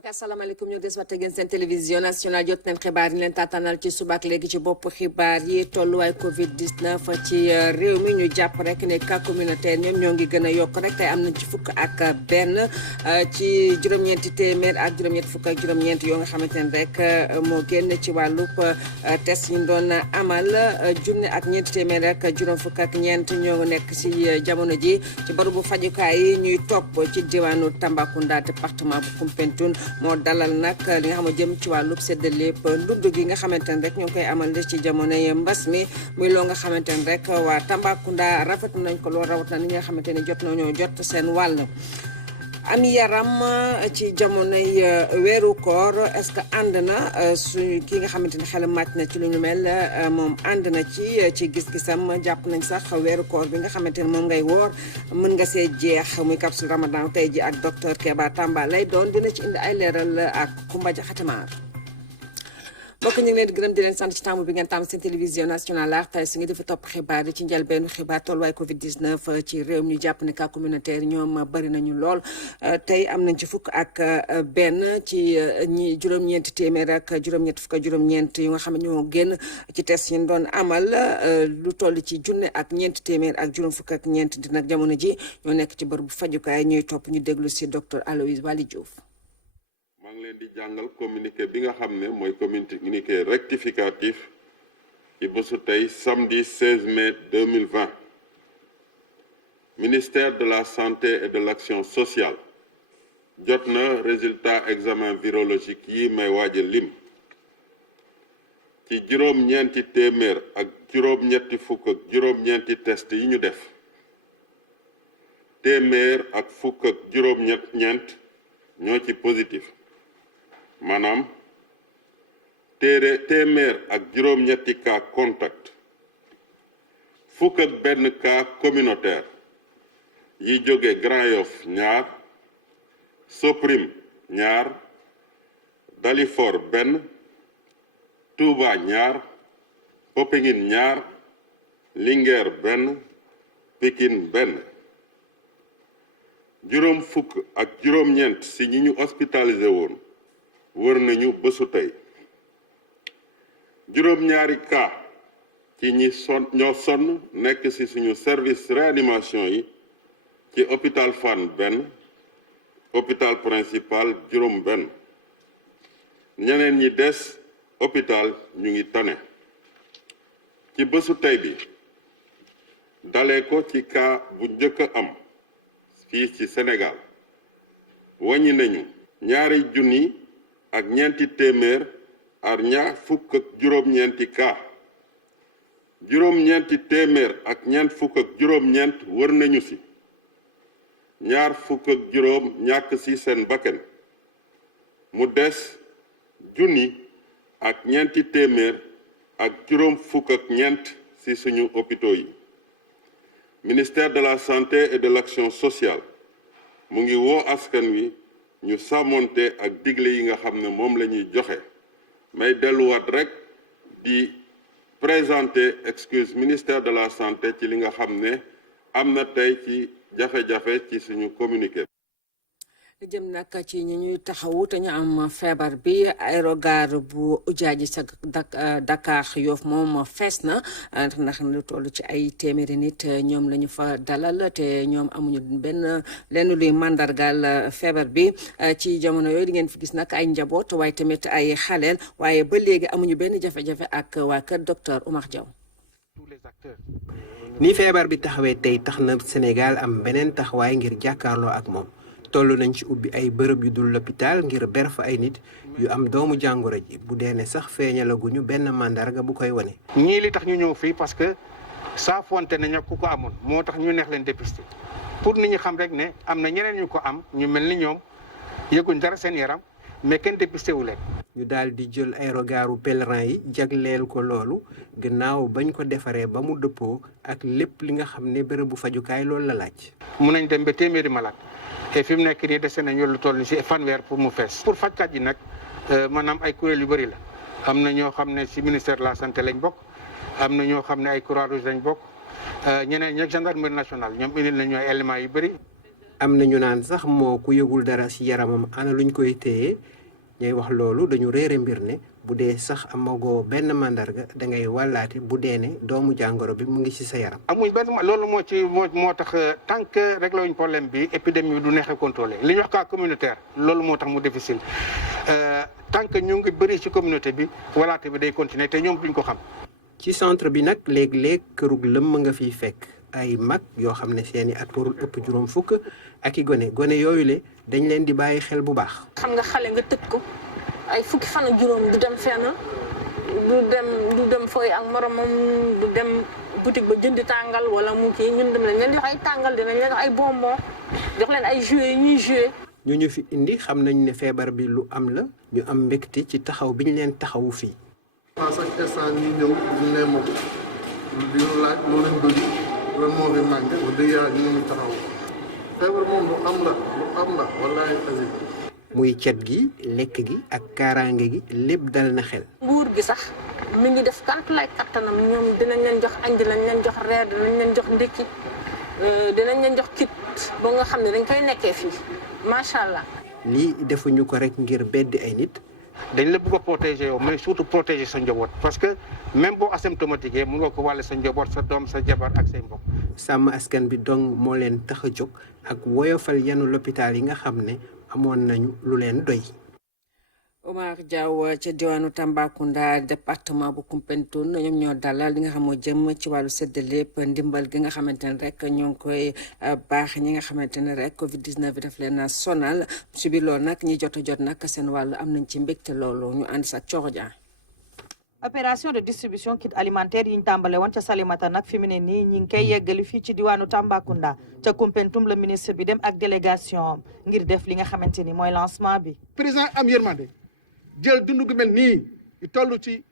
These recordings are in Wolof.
mbokk asalaamaaleykum ñu des waxtaan ngeen seen télévision nationale jot nañ xibaar yi leen taatanal ci subaak léegi ci bopp xibaar yi tolluwaay Covid 19 ci réew mi ñu jàpp rek ne cas communautaire ñoom ñoo ngi gën a yokk rek tey am nañ ci fukk ak benn ci juróom-ñeenti téeméer ak juróom-ñeent fukk ak juróom-ñeent yoo nga xamante ne rek moo génn ci wàllub test yi ñu doon amal junne ak ñeenti téeméer ak juróom fukk ak ñeent ñoo nekk si jamono ji ci barabu fajukaay yi ñuy topp ci diwaanu Tambacounda département bu Koumpentoum moo dalal nag li nga xam ne jëm ci wàllub séddale ndudd gi nga xamante ne rek ñoo ngi koy amal ci jamonoy mbas mi muy loo nga xamante ne rek waa Tambacounda rafet nañ ko lool rawat na ni nga xamante ne jot nañoo jot seen wàll. am yaram ci jamonoy weeru koor est-ce que ànd na suñu ki nga xamante ne xelam màcc na ci lu ñu mel moom ànd na ci gis-gisam jàpp nañ sax weeru koor bi nga xamante ne moom ngay woor mën nga see jeex muy capsule ramadan tey ji ak docteur Keba Tamba lay doon dina ci indi ay leeral ak Kumba Jaxatemaar mbokk ñu ngi leen di gërëm di leen sant ci taamu bi ngeen taamu seen télévision nationale RTS ngi dafa topp xibaar yi ci njëlbeenu xibaar tolluwaay Covid 19 ci réew mi ñu jàpp ne cas communautaire ñoom bari nañu lool tey am nañ ci fukk ak benn ci ñi juróom-ñeenti téeméer ak juróom-ñett fukk ak juróom-ñeent yu nga xam ne ñoo génn ci test yi ñu doon amal lu toll ci junne ak ñeenti téeméer ak juróom fukk ak ñeent di nag jamono ji ñoo nekk ci bërëb bu fajukaay ñuy topp ñu déglu si docteur Aloïse Waly Diouf. maa ngi leen di jàngal communiqué bi nga xam ne mooy communiqué rectificatif ci bésu tey samedi 16 mai 2020 ministère de la santé et de l'action sociale jot na résultat examen virologique yi may waaja lim ci juróom-ñeenti téeméer ak juróom-ñetti fukk ak juróom-ñeenti test yi ñu def téeméer ak fukk ak juróom-ñeent ñoo ci positif maanaam téeméer ak juróom-ñetti cas contact fukk ak benn cas communautaire yi jóge Grand Yoff ñaar Soprim ñaar Dalifort benn Touba ñaar Popenguine ñaar Linguère benn Pikine benn juróom fukk ak juróom-ñeent si ñi ñu hospitalisé woon wër nañu bésu tey juróom-ñaari cas ci ñi ñoo sonn nekk ci suñu service réanimation yi ci hôpital Fann benn hôpital principal juróom benn ñeneen ñi des hôpital ñu ngi tane ci bésu tey bi dalee ko ci cas bu njëkk a am fii ci Sénégal wàññi nañu ñaari junni ak ñeenti téeméer ak ñaar fukk ak juróom-ñeenti cas juróom-ñeenti téeméer ak ñeent fukk ak juróom-ñeent wër nañu ci ñaar fukk ak juróom ñàkk ci seen bakken mu des junni ak ñeenti téeméer ak juróom fukk ak ñeent ci suñu hôpitaux yi ministère de la santé et de l'action sociale mu ngi woo askan wi ñu sàmmonte ak digle yi nga xam ne moom la ñuy joxe may delluwaat rek di présenter excuse ministère de la santé ci li nga xam ne am na tey ci jafe-jafe ci suñu communiqué. li jëm nag ci ñi ñuy taxawu te ñu am feebar bi aérogare bu Ujaaji sa Dakar Yoff moom fees na ndax lu toll ci ay téeméeri nit ñoom la ñu fa dalal te ñoom amuñu lenn luy mandargaal feebar bi ci jamono yooyu di ngeen fi gis nag ay njaboot waaye tamit ay xaleel waaye ba léegi amuñu benn jafe-jafe ak waa kër docteur Oumar Diaw. ni feebar bi taxawee tey tax na Sénégal am beneen taxawaay ngir jàkkaarloo ak moom. toll nañ ci ubbi ay bërëb yu dul l'hôpital ngir ber fa ay nit yu am doomu jàngoro ji bu dee ne sax feeñalaguñu benn mandarga bu koy wane. ñii li tax ñu ñëw fii parce que saafonte nañ ku ko amoon moo tax ñu neex leen dépister pour nit ñi xam rek ne am na ñeneen ñu ko am ñu mel ni ñoom yëguñ dara seen yaram mais kenn dépisté wu leen. ñu daal di jël aérogaru pèlerin yi jagleel ko loolu gannaaw bañ ko defaree ba mu dëppoo ak lépp li nga xam ne bërëbu fajukaay loolu la laaj. mun nañ dem ba téeméeri malade. te fi mu nekk nii dese nañu lu toll ni ci fanweer pour mu fees. pour fajkat yi nag maanaam ay kuréel yu bëri la am na ñoo xam ne ci ministère de la santé lañ bokk am na ñoo xam ne ay Croix-Rouge lañ bokk ñeneen ñi gendarmerie nationale ñoom indil nañu ay éléments yu bëri. am na ñu naan sax moo ku yëgul dara ci yaramam ana luñ koy téye ñay wax loolu dañu réere mbir ne bu dee sax amagoo benn mandarga da ngay wàllaate bu dee ne doomu jàngoro bi mu ngi ci sa yaram. amuñ benn loolu moo tax tant que réglé wuñ problème bi épidémie bi du neexee contrôlé li ñuy wax cas communautaire loolu moo tax mu difficile tant que ñu ngi bëri ci communauté bi walaate bi day continuer te ñoom duñ ko xam. ci centre bi nag léeg-léeg kërug lëmm nga fiy fekk ay mag yoo xam ne seeni at warul ëpp juróom fukk ak i gone yooyu le dañ leen di bàyyi xel bu baax. xam nga xale nga tëj ko ay fukki fan ak juróom du dem fenn du dem fooy ak moromam du dem boutique ba jëndi tàngal wala mu kii ñun dem leen jox ay tàngal dinañ leen jox ay bonbon jox leen ay jouets ñuy jouer. ñu fi indi xam nañ ne feebar bi lu am la ñu am mbégte ci taxaw bi ñu leen taxawu fii. à chaque instant ñu ñëw ñu ne moom di ñu laaj loolu lañ bëgg lan moo fi manqué wax dëgg yàlla ñu ngi taxaw feebar moom lu am la wallaahi asi. muy cet gi lekk gi ak kaaraange gi lépp dal na xel. nguur gi sax mi ngi def kantu lay kattanam ñoom dinañ leen jox añ dinañ leen jox reer dinañ leen jox ndékki dinañ leen jox kit ba nga xam ne dañ koy nekkee fii macha allah. lii defuñu ko rek ngir beddi ay nit. dañ la bëgg a protéger yow mais surtout protéger sa njaboot parce que même boo asymptomatique mun nga ko wàlle sa njaboot sa doom sa jabar ak say mbokk. sàmm askan bi dong moo leen tax a jóg ak woyofal yanu l'hôpital yi nga xam ne amoon nañu lu leen doy. Omar Diaw ca diwaanu Tambacounda département bu Koumpentoum ñoom ñoo dalal li nga xam moo jëm ci wàllu séddale ndimbal gi nga xamante ne rek ñoo ngi koy baax ñi nga xamante ne rek Covid 19 bi daf leen sonal si biir loolu nag ñi jot nag seen wàllu am nañ ci mbégte loolu ñu ànd sa Coro Dia. opération de distribution kit alimentaire yi ñu tàmbale woon ca Salimata nag fi mu ne nii ñi ngi koy yeggali fii ci diwaanu Tambacounda ca Koumpentoum la ministre bi dem ak délégation ngir def li nga xamante ni mooy lancement bi. président am yërmande jël dund gu mel nii yu toll ci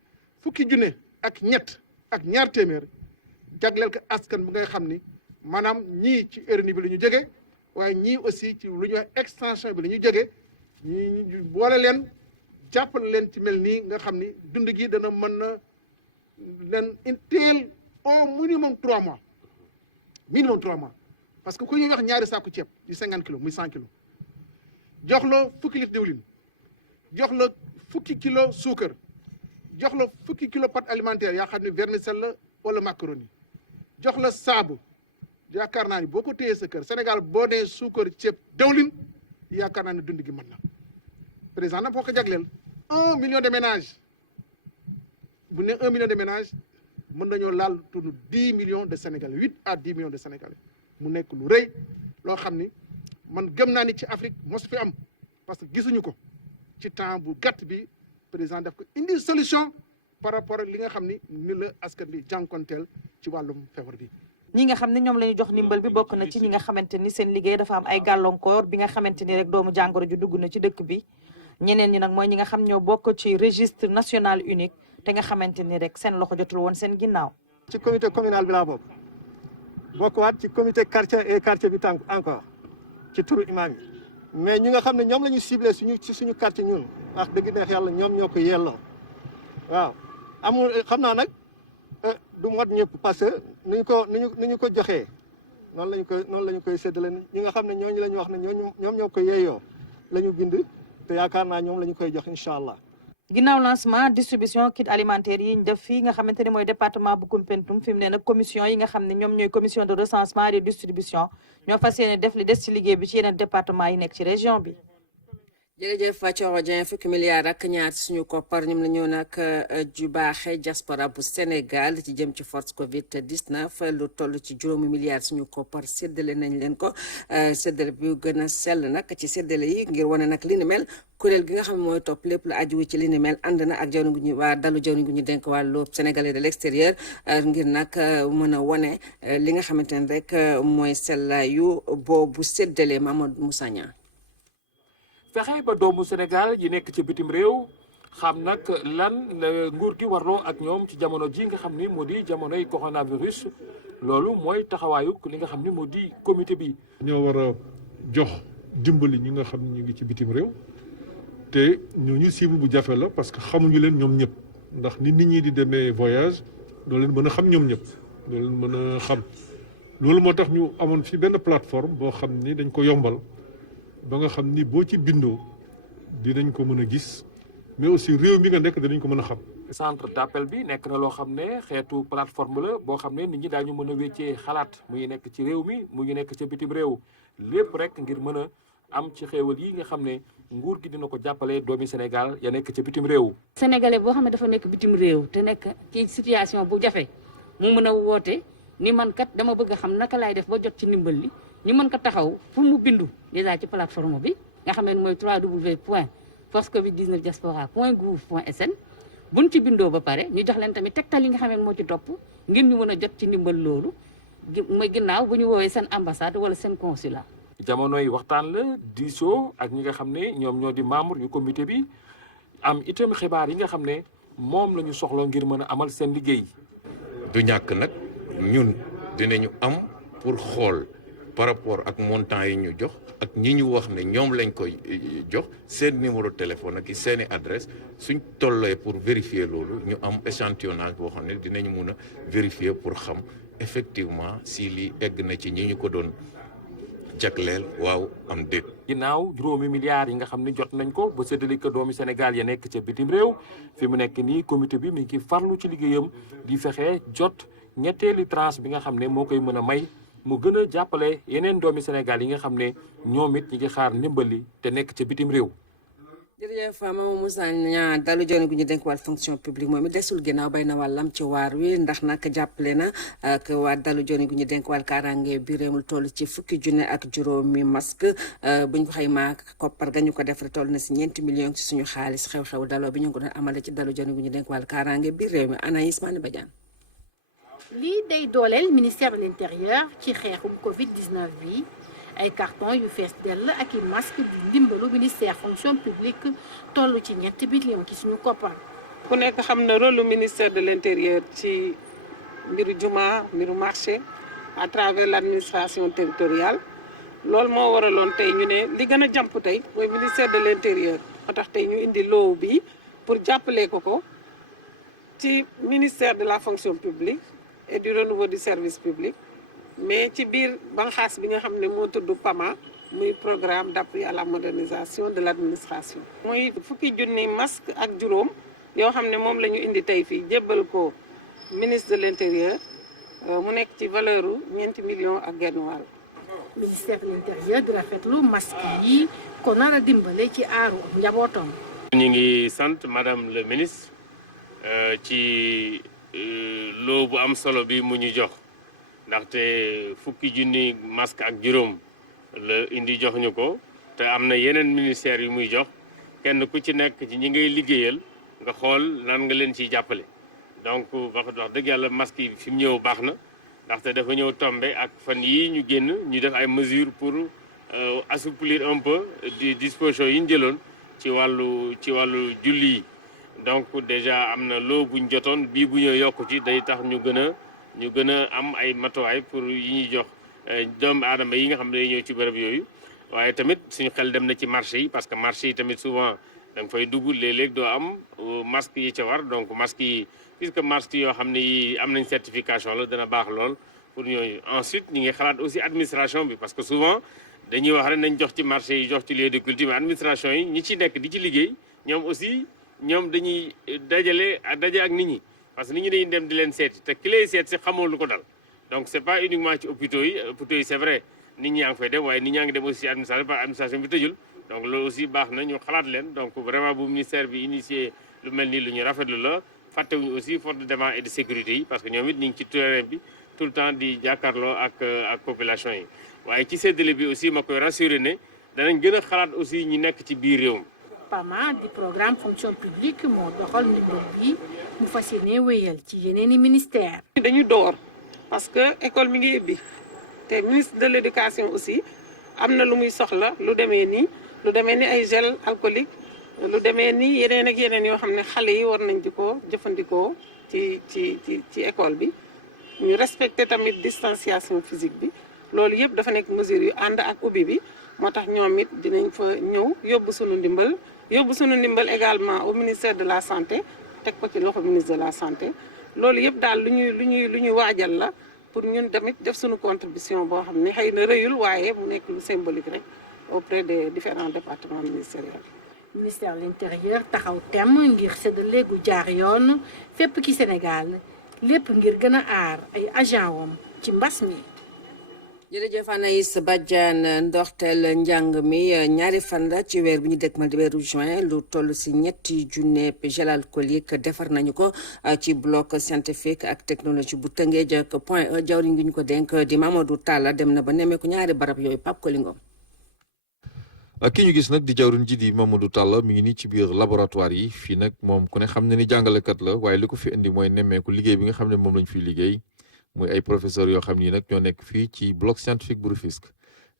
fukki junne ak ñett ak ñaar téeméer jagleel ko askan bu ngay xam ni maanaam ñii ci RNU bi la ñu jóge waaye ñii aussi ci lu ñuy wax extension bi la ñu jóge ñu boole leen jàppale leen ci mel nii nga xam ni dund gi dana mën na leen teel au minimum 3 mois parce que ku ñuy wax ñaari saaku ceeb di 50 kilos muy 100 kilos jox la fukki litre diwlin jox la fukki kilo suukar jox la fukki kilo pâte alimentaire yaa xam ne vermicelle la wala macaroni jox la saabu yaakaar naa ni boo ko téyee sa kër Sénégal boo nee suukar ceeb dawlin yaakaar naa ne dund gi mën na président nag foo ko jagleel 1 million de ménages bu ne 1 million de ménages mën nañoo laal tunu 10 millions de Sénégalais 8 à 10 millions de Sénégalais mu nekk lu rëy loo xam ni man gëm naa ni ci Afrique mosu fi am parce que gisuñu ko ci temps bu gàtt bi président daf ko indi solution par rapport ak li nga xam ni la askan bi jànkonteel ci wàllum feebar bi. ñi nga xam ne ñoom la ñu jox ndimbal bi bokk na ci ñi nga xamante ni seen liggéey dafa am ay gàllankoor bi nga xamante ni rek doomu jàngoro ju dugg na ci dëkk bi ñeneen ñi nag mooy ñi nga xam ñoo bokk ci registre national unique te nga xamante ni rek seen loxo jotul woon seen ginnaaw. ci comité communal bi laa bokkuwaat ci comité quartier bi tànk encore ci turu imam yi mais ñi nga xam ne ñoom la ñu ciblé suñu quartier ñun wax dëgg neex yàlla ñoom ñoo ko yelloo waaw amul xam naa nag du mot ñëpp parce que ni ñu ko joxee noonu la ñu koy séddale ñi nga xam ne ñooñu la ñu wax ne ñoom ñoo ko yeeyoo la ñu bind te yaakaar naa ñoom la ñu koy jox incha allah. ginnaaw lancement distribution kit alimentaire yi ñu def fii nga xamante ni mooy département bu Koumpentoum fi mu ne nag commission yi nga xam ne ñoom ñooy commission de recensement et de distribution ñoo fas yéene def li des ci liggéey bi ci yeneen département yi nekk ci région bi. jërëjëf Thioro Dieng fukki milliards ak ñaar suñu koppar ñoom la ñëw nag ju baaxee diaspora bu Sénégal ci jëm ci force Covid 19 lu toll ci juróomi milliards suñu koppar séddale nañ leen ko séddale bi gën a sell nag ci séddale yi ngir wane nag li ni mel kuréel gi nga xam ne mooy topp lépp lu aju ci li ni mel ànd na ak jawriñ gu ñu waa dalu jawriñ gu ñu dénk wàllu sénégalais de l'extérieur ngir nag mën a wane li nga xamante ne rek mooy sellaayu boobu séddale Mamadou Moussa Niang. fexe ba doomu Sénégal yi nekk ci bitim réew xam nag lan la nguur gi warloo ak ñoom ci jamono ji nga xam ni moo di jamonoy coronavirus loolu mooy taxawaayu li nga xam ni moo di comité bi. ñoo war a jox dimbali ñi nga xam ne ñu ngi ci bitim réew te ñooñu cible bu jafe la parce que xamuñu leen ñoom ñëpp ndax ni nit ñi di demee voyage doo leen mën a xam ñoom ñëpp doo leen mën a xam loolu moo tax ñu amoon fi benn plateforme boo xam ni dañ ko yombal ba nga xam ni boo ci bindoo dinañ ko mën a gis mais aussi réew mi nga nekk dinañ ko mën a xam. centre d'appel bi nekk na loo xam ne xeetu plateforme la boo xam ne nit ñi daañu mën a wéccee xalaat muy nekk ci réew mi muy nekk ca bitim réew lépp rek ngir mën a am ci xéewal yi nga xam ne nguur gi dina ko jàppale doomi Sénégal ya nekk ca bitim réew. sénégalais boo xam ne dafa nekk bitim réew te nekk ci situation bu jafe mu mën a woote ni man kat dama bëgg a xam naka laay def ba jot ci ndimbal li ñu mën ko taxaw pour mu bindu déjà ci plateforme bi nga xam ne mooy www.forcecovid19diaspora.gouv.sn buñ ci bindoo ba pare ñu jox leen tamit tegtal yi nga xam ne moo ci topp ngir ñu mën a jot ci ndimbal loolu mooy ginnaaw bu ñu woowee seen ambassade wala seen consulat. jamonoy waxtaan la diisoo ak ñi nga xam ne ñoom ñoo di membre yu comité bi am itam xibaar yi nga xam ne moom la ñu soxla ngir mën a amal seen liggéey. du ñàkk nag ñun dinañu am pour xool par rapport ak montant yi ñu jox ak ñi ñu wax ne ñoom lañ koy jox seen numéro téléphone ak seeni adresse suñ tollee pour vérifier loolu ñu am échantillonnage boo xam ne dinañu mun a vérifier pour xam effectivement si lii egg na ci ñi ñu ko doon jagleel waaw am déet. ginnaaw juróomi milliards yi nga xam ne jot nañ ko ba séddale ko doomi Sénégal ya nekk ca bitim réew fi mu nekk nii comité bi mi ngi farlu ci liggéeyam di fexe jot ñetteeli tranche bi nga xam ne moo koy mën a may mu gën a jàppale yeneen doomi Sénégal yi nga xam ne ñoom it ñi ngi xaar ndimbali te nekk ca bitim réew. jërëjëf Mamadou Moussa Niang dalu joone gu ñu dénk wàll fonction publique moom it desul ginnaaw bay na wàllam ci waar wi ndax nag jàppale na ak waa dalu joone gu ñu dénk wàll kaaraange bi réew mi toll ci fukki junne ak juróomi masque buñ ko xaymaa koppar ga ñu ko def toll na si 4 millions ci suñu xaalis xew-xew daloo bi ñu ngi ko doon amale ci dalu joone gu ñu dénk wàll kaaraange bi réew mi Anaïs Mané Badiane. lii day dooleel ministère de l'intérieur ci xeexu Covid-19 bi. ay carton yu fees dell ak i masque di ndimbalu ministère fonction publique toll ci 3 billion ci suñu koppar. ku nekk xam na rôle ministère de l'intérieur ci mbiru juma mbiru marché à travers l'administration territoriale loolu moo waraloon tey ñu ne li gën a jàmp tey mooy ministère de l'intérieur moo tax tey ñu indi loo bi pour jàppale ko ci ministère de la fonction publique et du renouveau du service public. mais ci biir banxaas bi nga xam ne moo tudd PAMA muy programme d'appui à la modernisation de l'administration. muy fukki junni masque ak juróom yoo xam ne moom la ñu indi tey fii jébbal ko ministre de l'intérieur mu nekk ci valeur u 4 millions ak genn wàll. ministère de l'intérieur di rafetlu masque yi ko nar a dimbale ci aaru njabootam. ñu ngi sant madame le ministre ci loo bu am solo bi mu ñu jox. ndaxte fukki junni masque ak juróom la indi jox ñu ko te am na yeneen ministères yu muy jox kenn ku ci nekk ci ñi ngay liggéeyal nga xool nan nga leen ciy jàppale. donc wax dëgg yàlla masque yi fi mu ñëw baax na ndaxte dafa ñëw tombe ak fan yii ñu génn ñu def ay mesures pour assouplir un peu di dispositions yi ñu jëloon ci wàllu julli yi donc déjà am na loo buñ jotoon bii bu ñëw yokku ci day tax ñu gën a am ay matuwaay pour yi ñuy jox doomu aadama yi nga xam ne ñëw ci bërëb yooyu waaye tamit suñu xel dem na ci marché yi parce que marché yi tamit souvent da nga fay dugg léeg-léeg doo am masque yi ca war donc masque yi puisque masque yoo xam ne yi am nañ certification la dana baax lool pour ñooñu. ensuite ñi ngi xalaat aussi administration bi parce que souvent dañuy wax rek nañ jox ci marché yi jox ci lieu de culture mais administration yi ñi ci nekk di ci liggéey ñoom aussi ñoom dañuy daje ak nit ñi. parce que nit ñi dañuy dem di leen seeti te ki lay seet si xamoo lu ko dal donc c'est pas uniquement ci hôpitaux yi c'est vrai nit ñi yaa ngi fay dem waaye nit ñaa ngi dem aussi administration bi tëjul donc loolu aussi baax na ñu xalaat leen donc vraiment bu ministère bi initié lu mel ni lu ñu rafetlu la fàttewuñu aussi force de défense et de sécurité yi parce que ñoom it ñu ngi ci terrain bi tout le temps di jàkkaarloo ak population yi waaye ci séddale bi aussi ma koy rassurer ne danañ gën a xalaat aussi ñi nekk ci biir réew mi. PAMA di programme fonction publique moo doxal ndimbal bi mu fas yéene wéyal ci yeneen i ministère. dañu door parce que école mi ngi ubbi te ministre de l'éducation aussi am na lu muy soxla lu demee ni ay gel alcoolique lu demee ni yeneen ak yeneen yoo xam ne xale yi war nañ di ko jëfandikoo ci école bi ñu respecter tamit distanciation physique bi loolu yëpp dafa nekk mesure yu ànd ak ubbi bi moo tax ñoom it dinañ fa ñëw yóbbu sunu ndimbal également au ministère de la santé teg ko ci loxo ministre de la santé loolu yëpp daal lu ñuy waajal la pour ñun tamit def suñu contribution boo xam ne xëy na rëyul waaye mu nekk lu symbolique rek auprès des différents départements ministériels. ministère de l'intérieur taxaw tem ngir séddale gu jaar yoon fépp ci Sénégal lépp ngir gën a aar ay agent wam ci mbas mi. jërëjëf Anaïs Badiane ndorteel njàng mi ñaari fan la ci weer bi ñu dëkkmal di weeru juin lu toll si 3 junne gel alcoolique defar nañu ko ci bloc scientifique ak technologie bu Tëngéej ak Point E jawriñ ngi ñu ko dénk di Mamadou Talla dem na ba nemmeeku ñaari barab yooyu Pape Kolingom. ki ñu gis nag di jawriñ ji di Mamadou Talla mi ngi nii ci biir laboratoire yi fii nag moom ku ne xam ne ni jàngalekat la waaye li ko fi indi mooy nemmeeku liggéey bi nga xam ne moom lañ fiy liggéey. muy ay professeurs yoo xam ni nag ñoo nekk fii ci bloc scientifique bu Rufisque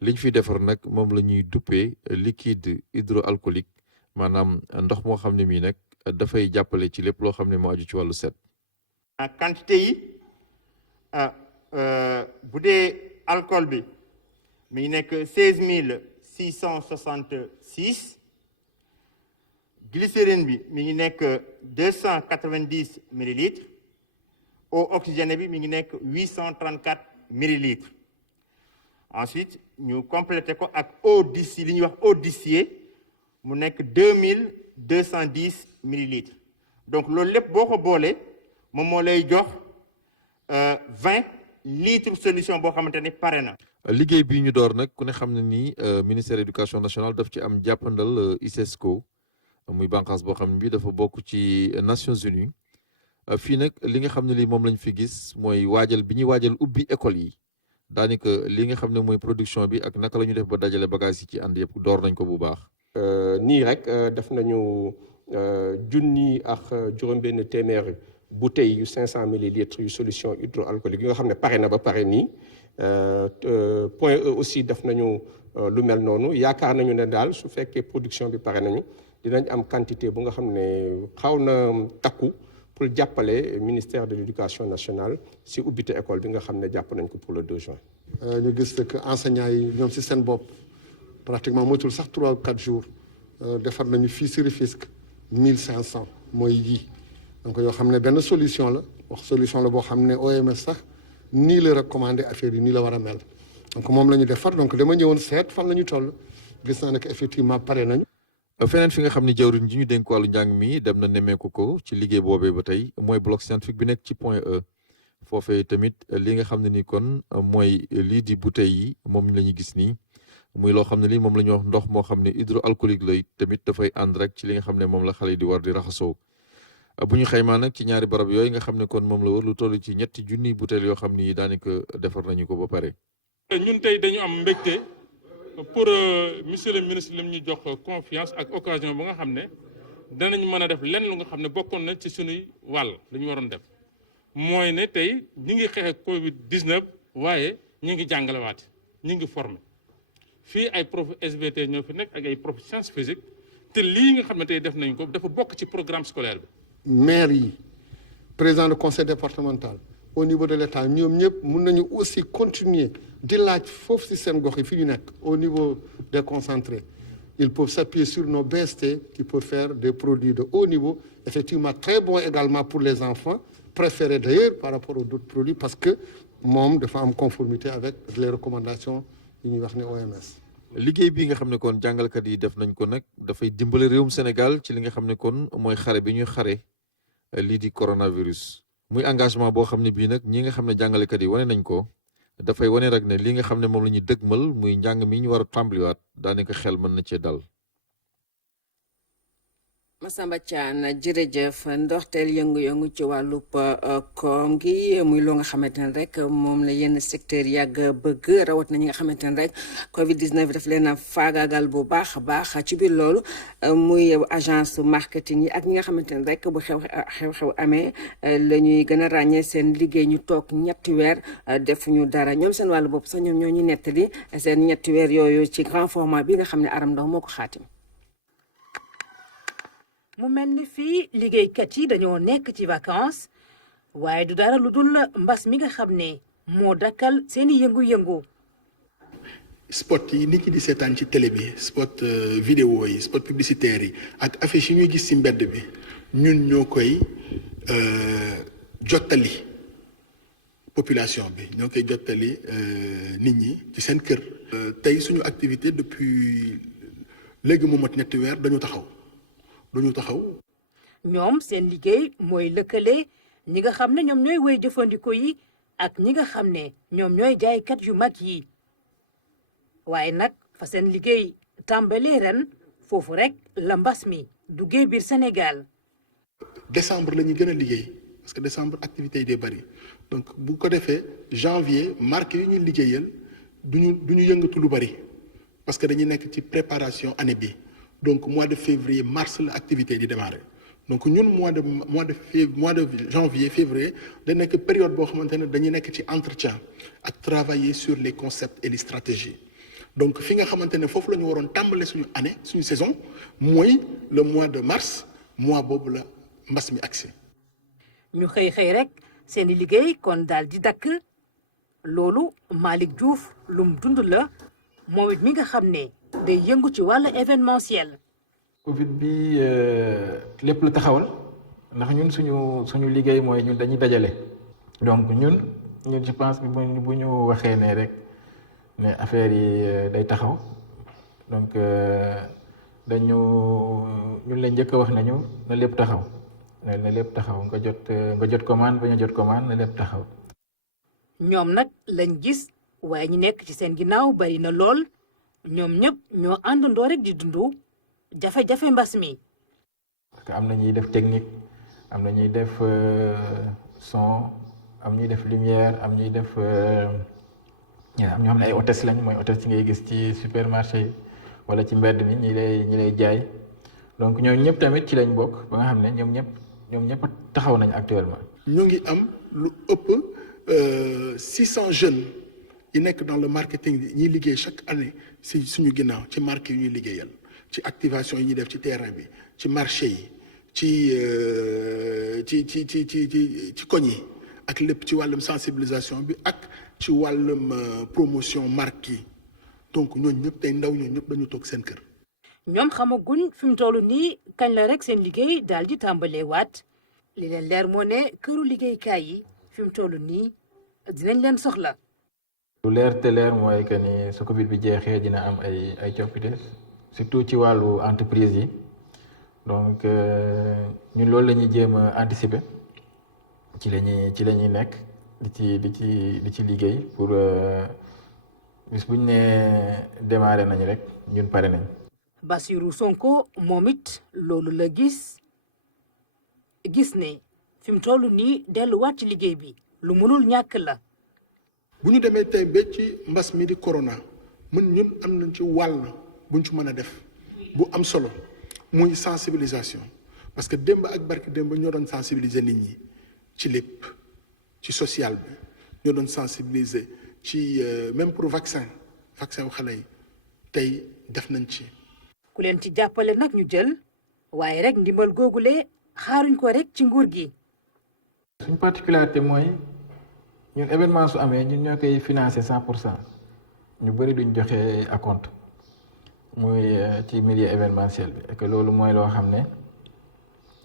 li ñu fiy defar nag moom la ñuy duppee liquide hydroalcoolique maanaam ndox moo xam ne mii nag dafay jàppale ci lépp loo xam ne moo aju ci wàllu set. quantité yi bu dee alcool bi mi ngi nekk 16666 glycérine bi mi ngi nekk 290 millilitres. eau oxygénée bi mi ngi nekk 834 millilitres ensuite ñu complété ko ak eau distillée li ñuy wax eau distillée mu nekk 2210 millilitres donc loolu lépp boo ko boolee moom moo lay jox 20 litres solution boo xamante ni pare na. liggéey bi ñu door nag ku ne xam ne ni ministère éducation nationale daf ci am jàppandal ICESCO muy bànqaas boo xam ne bi dafa bokk ci Nations Unies. fii nag li nga xam ne lii moom lañ fi gis mooy waajal bi ñuy waajal ubbi école yi daanaka li nga xam ne mooy production bi ak naka la ñu def ba dajale bagage yi ci ànd yëpp door nañ ko bu baax. nii rek def nañu junni ak juróom-benn téeméer bouteilles yu 500 millilitres yu solution hydroalcoolique yi nga xam ne pare na ba pare nii Point E aussi def nañu lu mel noonu yaakaar nañu ne daal su fekkee production bi pare nañu dinañ am quantité bu nga xam ne xaw na takku. pour jàppale ministère de l'éducation nationale si ubbite école bi nga xam ne jàpp nañ ko pour le 2 juin. ñu gis que enseignants yi ñoom si seen bopp pratiquement motul sax 3 ou 4 jours defar nañu fii si Rufisque 1500 mooy yii donc yoo xam ne benn solution la solution la boo xam ne OMS sax nii la recommandé affaire yi nii la war a mel donc moom la ñu defar donc dama ñëwoon seet fan la ñu toll gis naa ne que effectivement pare nañu. feneen fi nga xam ne jawriñ ji ñu dénk wàllu njàng mi dem na nemmeeku ko ci liggéey boobee ba tey mooy bloc scientifique bi nekk ci Point E foofee tamit li nga xam ne ni kon mooy lii di bouteille yi moom la ñu gis nii muy loo xam ne lii moom la ñuy wax ndox moo xam ne hydroalcoolique la tamit dafay ànd rek ci li nga xam ne moom la xale yi di war di raxasoo bu ñu xaymaa nag ci ñaari barab yooyu nga xam ne kon moom la wër lu toll ci 3 junniy bouteille yoo xam ni daanaka defar nañu ko ba pare. ñun tey dañu am mbégte pour monsieur le ministre lim ñu jox confiance ak occasion bu nga xam ne danañ mën a def lenn lu nga xam ne bokkoon na ci sunuy wàll lu ñu waroon def mooy ne tey ñi ngi xeex ak Covid 19 waaye ñi ngi jàngalewaat ñi ngi formé fii ay prof SVT ñoo fi nekk ak ay prof science physique te lii nga xam ne tey def nañ ko dafa bokk ci programme scolaire bi. maire yi président du conseil départemental au niveau de l'État ñoom ñëpp mun nañu aussi continuer di laaj foofu si seen gox yi fi ñu nekk au niveau des concentrés ils peuvent s'appuyer sur nos BST qui peuvent faire des produits de haut niveau effectivement très bons également pour les enfants préférés d'ailleurs par rapport aux autres produits parce que moom dafa am conformité avec les recommandations yi ñuy wax ne OMS. liggéey bi nga xam ne kon jàngalkat yi def nañ ko nag dafay dimbale réewum Sénégal ci li nga xam ne kon mooy xare bi ñuy xare lii di coronavirus. muy engagement boo xam ne bii nag ñi nga xam ne jàngalekat yi wane nañ ko dafay wane rek ne li nga xam ne moom la ñuy dëgmal muy njàng mi ñu war a tàmbaliwaat daanaka xel mën na cee dal. Massamba Thiane jërëjëf ndorteel yëngu-yëngu ci wàllub koom gi muy loo nga xamante ne rek moom la yenn secteur yàgg bëgg rawat na ñi nga xamante ne rek Covid 19 daf leen a faagaagal bu baax a baax ci biir loolu muy agence marketing yi ak ñi nga xamante ne rek bu xew-xew amee la ñuy gën a ràññee seen liggéey ñu toog 3 weer defuñu dara ñoom seen wàllu bopp sax ñoom ñoo ñu nettali seen 3 weer yooyu ci grand format bi nga xam ne Aram Ndaw moo ko xaatim. mu mel ni fii liggéeykat yi dañoo nekk ci vacances waaye du dara lu dul mbas mi nga xam ne moo dakkal seeni yëngu-yëngu. spot yi nit ñi di seetaan ci télé bi spot vidéo yi spot publicitaire yi ak affiche yi ñuy gis ci mbedd bi ñun ñoo koy jottali population bi ñoo koy jottali nit ñi ci seen kër. tey suñu activité depuis léegi mu mat ñetti weer dañu taxaw. ñoom seen liggéey mooy lëkkale ñi nga xam ne ñoom ñooy woy jëfandikoo yi ak ñi nga xam ne ñoom ñooy jaaykat yu mag yi waaye nag fa seen liggéey tàmbalee ren foofu rek la mbas mi duggee biir Sénégal. décembre la ñuy gën a liggéey parce que décembre activité yi day bari donc bu ko defee janvier marque yi ñuy liggéeyal duñu yëngatu lu bari parce que dañuy nekk ci préparation année bi donc mois de février mars la activité di démarrer donc ñun mois de janvier février da nekk période boo xamante ne dañuy nekk ci entretien ak travailler sur les concepts et les stratégies donc fi nga xamante ne foofu la ñu waroon tàmbale suñu année suñu saison mooy le mois de mars mois boobu la mbas mi agsi ñu xëy rek seeni liggéey kon daal di dakk loolu Malick Diouf lum dund la moom it mi nga xam ne day yëngu ci wàllu événementiel. Covid bi lépp la taxawal ndax ñun suñu liggéey mooy ñun dañuy dajale donc ñun je pense que bu ñu waxee ne rek ne affaire yi day taxaw donc ñun lañ njëkk a wax nañu na lépp taxaw na lépp taxaw nga jot commande ba ñu jot commande na lépp taxaw. ñoom nag lañ gis waaye ñi nekk ci seen ginnaaw bari na lool ñoom ñëpp ñoo àndandoo rek di dundu jafe-jafe mbas mi. parce que am na ñuy def technique am na ñuy def son am ñuy def lumière am ñuy def am ñoo xam ne ay hôtesse lañ mooy hôtesse ci ngay gis ci supermarché yi wala ci mbedd mi ñi lay jaay donc ñoom ñëpp tamit ci lañ bokk ba nga xam ne ñoom ñëpp taxaw nañ actuellement. ñu ngi am lu ëpp 600 jeunes yi nekk dans le marketing ñuy liggéey chaque année si suñu ginnaaw ci marque yi ñuy liggéeyal ci activation yi ñuy def ci terrain bi ci marché yi ci koñ yi ak lépp ci wàllum sensibilisation bi ak ci wàllum promotion marque yi donc ñooñu ñëpp tey ndaw ñooñu ñëpp dañu toog seen kër. ñoom xamaguñ fi mu toll nii kañ la rek seen liggéey daal di tàmbalee waat li leen leer moo ne këru liggéeykaay yi fi mu toll nii dinañ leen soxla. lu leer te leer mooy que ni su Covid bi jeexee dina am ay coppite surtout ci wàllu entreprise yi donc ñun loolu la ñuy jéem a anticiper ci la ñuy nekk di ci liggéey pour bis buñ ne démarrer nañ rek ñun pare nañ. Bassirou Sonko moom it loolu la gis ne fi mu toll nii delluwaat ci liggéey bi lu mënul ñàkk la. bu ñu demee tey ba ci mbas mi di corona ñun am nañ ci wàll buñ ci mën a def bu am solo muy sensibilisation parce que démb ak barki démb ñoo doon sensibiliser nit ñi ci lépp ci social bi ñoo doon sensibiliser ci même pour vaccin wu xale yi tey def nañ ci. ku leen ci jàppale nag ñu jël waaye rek ndimbal googule xaaruñ ko rek ci nguur gi. suñ particularité mooy ñun événement su amee ñun ñoo koy financer 100% ñu bëri duñ joxe acompte muy ci milieu événementiel bi et que loolu mooy loo xam ne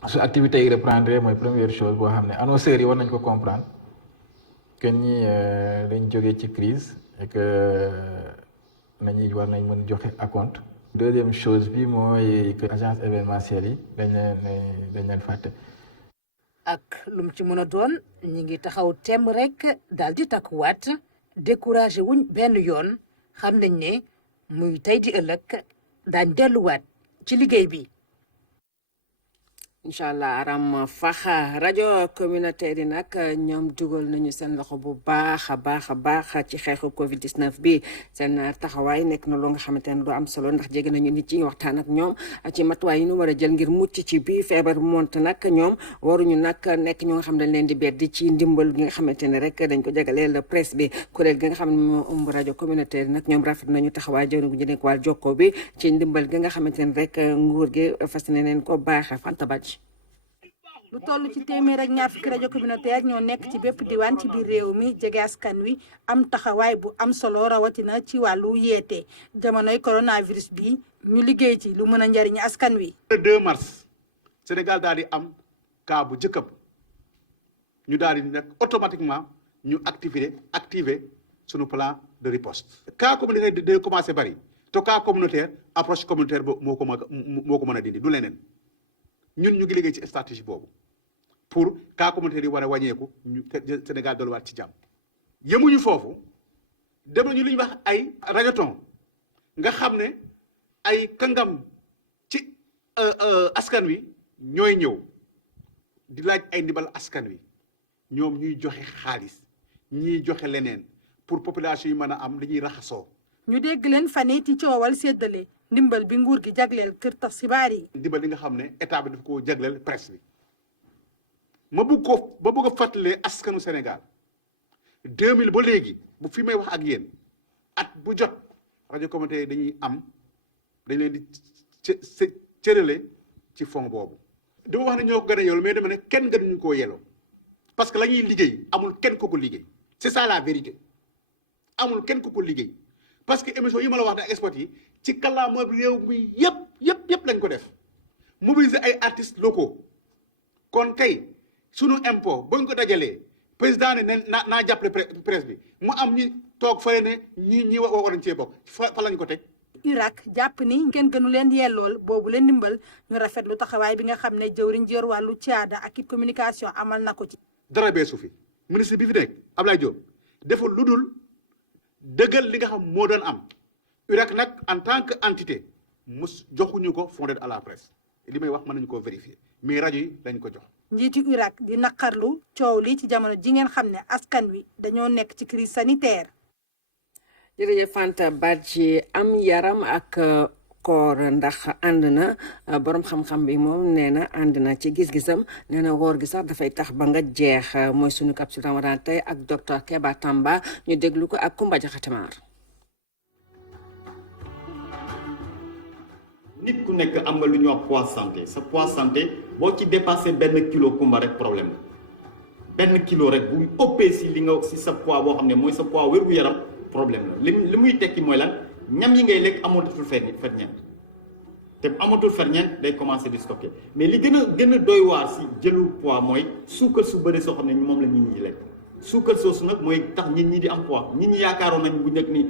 su activité yi reprendre mooy première chose boo xam ne annonceurs yi war nañ ko comprendre que ñi dañ jógee ci crise et que war nañ mën joxe acompte. deuxième chose bi mooy que agence événementielle yi dañ leen fàtte. ak lum ci mën a doon ñi ngi taxaw temm rek daal di takkuwaat découragé wuñ benn yoon xam nañ ne muy tey di ëllëg daañ delluwaat ci liggéey bi. incha allah aram faxa rajo communautaire yi nag ñoom dugal nañu seen loxo bu baax a baax ci xeexu Covid 19 bi seen taxawaay nekk na loo nga xamante ne du am solo ndax jege nañu nit ci waxtaan ak ñoom ci matuwaay yi ñu war a jël ngir mucc ci bii feebar monte nag ñoom waruñu nag nekk ñu nga xam dañ leen di beddi ci ndimbal gi nga xamante ne rek dañ ko jagaleel presse bi kuréel gi nga xam ne moo ëmb rajo communautaire yi nag ñoom rafet nañu taxawaay jëwriñ gu nekk wàll jokkoo bi ci ndimbal gi nga xamante ne rek nguur gi fas ne leen ko baaxee Fanta Badji. lu toll ci téeméer ak ñaar fukki rajo communautaire ñoo nekk ci bépp diwaan ci biir réew mi jege askan wi am taxawaay bu am solo rawatina ci wàllu yeete jamonoy coronavirus bi ñu liggéey ci lu mën a njariñ askan wi. le 2 mars Sénégal daal di am cas bu njëkkam ñu daal di nekk automatiquement ñu activer suñu plan de riposte. cas communautaire day commencé bari te cas communautaire approche communautaire boobu moo ko mën a dindi du leneen ñun ñu ngi liggéey ci stratégie boobu pour cas communautaire yi war a wàññeeku ñu Sénégal dolliwaat ci jàmm. yemuñu foofu dem nañu li ñuy wax ay rajoton nga xam ne ay kàngam ci askan wi ñooy ñëw di laaj ay ndimbal askan wi ñoom ñuy joxe xaalis ñiy joxe leneen pour population yi mën a am li ñuy raxasoo. ñu dégg leen fan yii ci coowal séddale ndimbal bi nguur gi jagleel kër tas xibaar yi. ndimbal li nga xam ne état bi daf koo jagleel presse bi ma bëgg a fàttalee askanu Sénégal 2000 ba léegi bu fi may wax ak yéen at bu jot rajo communautaire dañuy dañ leen di cërale ci fond boobu. dama wax ne ñoo ko gën a yelloo mais dama ne kenn gënuñu koo yelloo parce que la ñuy liggéey amul kenn ku ko liggéey c'est ça la vérité amul kenn ku ko liggéey parce que émission yi ma la wax ne export yi ci kàllaama réew mi yëpp lañ ko def mobiliser ay artistes locaux kon kay sunu impôt bañ ko dajalee président ne naa jàppale presse bi mu am ñi toog fële ne ñi war nañ cee bokk fa lañ ko teg. URAC jàpp ni kenn gënu leen yellool boobu leen ndimbal ñu rafetlu taxawaay bi nga xam ne jëwriñ ji yor wàllu caada ak i communication amal na ko ci. dara beesu fi ministre bi fi nekk Abdoulaye Diop deful lu dul dëggal li nga xam moo doon am URAC nag en tant que entité mus joxuñu ko fondé à la presse li may wax mën nañu koo vérifier mais rajo yi lañ ko jox. njiitu URAC di naqarlu coow li ci jamono ji ngeen xam ne askan wi dañoo nekk ci crise sanitaire. jërëjëf Fanta Badji am yaram ak koor ndax ànd na borom xam-xam bi moom nee na ànd na ci gis-gisam nee na woor gi sax dafay tax ba nga jeex mooy sunu capsule ramadan tey ak docteur Keba Tamba ñu déglu ko ak Kumba Jaxatemaar. nit ku nekk am nga lu ñuy wax poids santé sa poids santé boo ci dépassé benn kilo kumba rek problème la benn kilo rek bu ëppee si li nga si sa poids boo xam ne mooy sa poids wér-gu-yaram problème la li muy tekki mooy lan ñam yi ngay lekk amatul ferñeent te amatul ferñeent day commencé di stocké mais li gën a doy waar si jëlu poids mooy suukar su bëri soo xam ne moom la nit ñi lekk suukar soosu nag mooy tax nit ñi di am poids nit ñi yaakaaroon nañ bu njëkk ni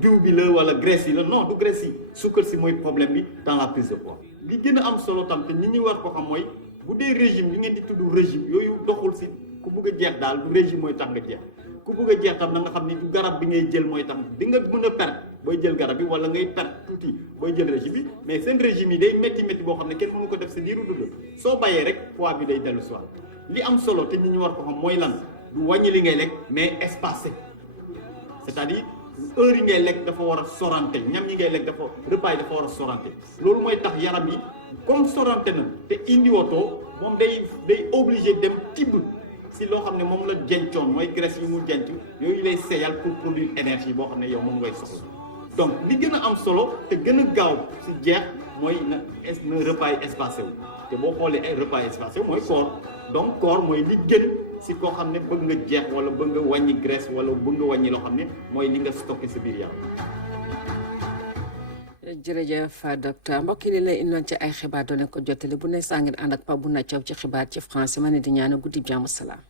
diw bi la wala graisse yi la non du graisse yi suukar si mooy problème bi dans la prise de poids li gën a am solo tam te nit ñi war ko xam mooy bu dee régime li ngeen di tudd régime yooyu doxul si ku bëgg a jeex daal du régime mooy tax nga jeex ku bëgg a jeex tam na nga xam ni du garab bi ngay jël mooy tax di nga mën a perte booy jël garab bi wala ngay perte tuuti booy jël régime bi mais seen régime yi day métti boo xam ne kenn mënu ko def sa diiru dund soo bàyyee rek poids bi day dellu si waat li am solo te nit ñi war ko xam mooy lan du wàññi li ngay lekk mais espacé c'est-à-dire heure yi ngay lekk dafa war a sorante ñam yi ngay lekk dafa repas yi dafa war a sorante loolu mooy tax yaram yi comme sorante na te indiwootoo moom day obligé dem tibb si loo xam ne moom la jencoon mooy graisse yi mu jenc yooyu lay seyal pour produire énergie boo xam ne yow moom ngay soxla donc li gën a am solo te gën a gaaw si jeex mooy na repas yi espacé wu te boo xoolee ay repas yi espacé wu mooy koor donc koor mooy li gën si koo xam ne bëgg nga jeex wala bëgg nga wàññi graisse wala bëgg nga wàññi loo xam ne mooy li nga stocké sa biir yaram. jërëjëf docteur mbokk yi lay indoon ci ay xibaar doon ko jottali bu ne saa ngeen ànd ak Pape Bouna Thiaw ci xibaar ci français ma ne di ñaan guddi jàmm salaam.